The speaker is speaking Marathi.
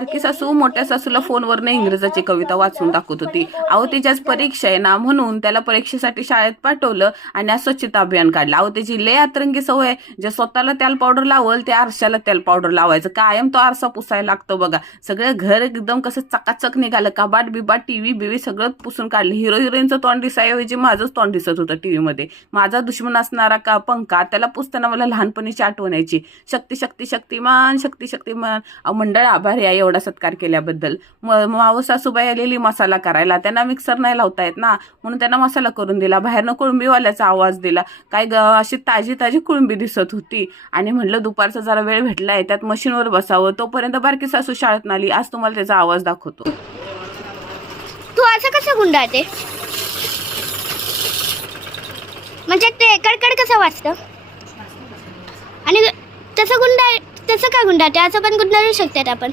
बारकी सासू मोठ्या सासूला फोनवरनं इंग्रजाची कविता वाचून दाखवत होती. अहो त्याच्याच परीक्षा आहे ना म्हणून त्याला परीक्षेसाठी शाळेत पाठवलं आणि स्वच्छता अभियान काढलं. अहो त्याची लय अतरंगी सवय, जे स्वतःला तेल पावडर लावल ते आरशाला तेल पावडर लावायचं, कायम तो आरसा पुसायला लागतो बघा. सगळं घर एकदम कसं चकाचक निघालं, कबाट बिबाट टीव्ही बिवी सगळं पुसून काढलं. हिरो हिरोईनचं तोंड दिसायऐवजी माझंच तोंड दिसत होतं टीव्ही मध्ये. माझा दुश्मन असणारा का पंखा, त्याला पुसताना मला लहानपणीची आठवण यायची. शक्ती शक्ती शक्तिमान शक्ती शक्तिमान. मंडळ आभार या एवढा सत्कार केल्याबद्दल. मावस सासूबाई आलेली मसाला करायला, त्यांना मिक्सर नाही लावता येत ना म्हणून त्यांना मसाला करून दिला. बाहेरनं कुळंबीवाल्याचा आवाज दिला, काय अशी ताजी ताजी कुळंबी दिसत होती आणि म्हणलं दुपारचा जरा वेळ भेटलाय त्यात मशीनवर बसावं. तोपर्यंत बारकी सासू शाळेत आली. आज तुम्हाला त्याचा आवाज दाखवतो. तू असं कसं गुंडाळते, म्हणजे ते कडकड कसं वाचतं आणि तसं का गुंडाळते, असं पण गुंडाळू शकतात आपण.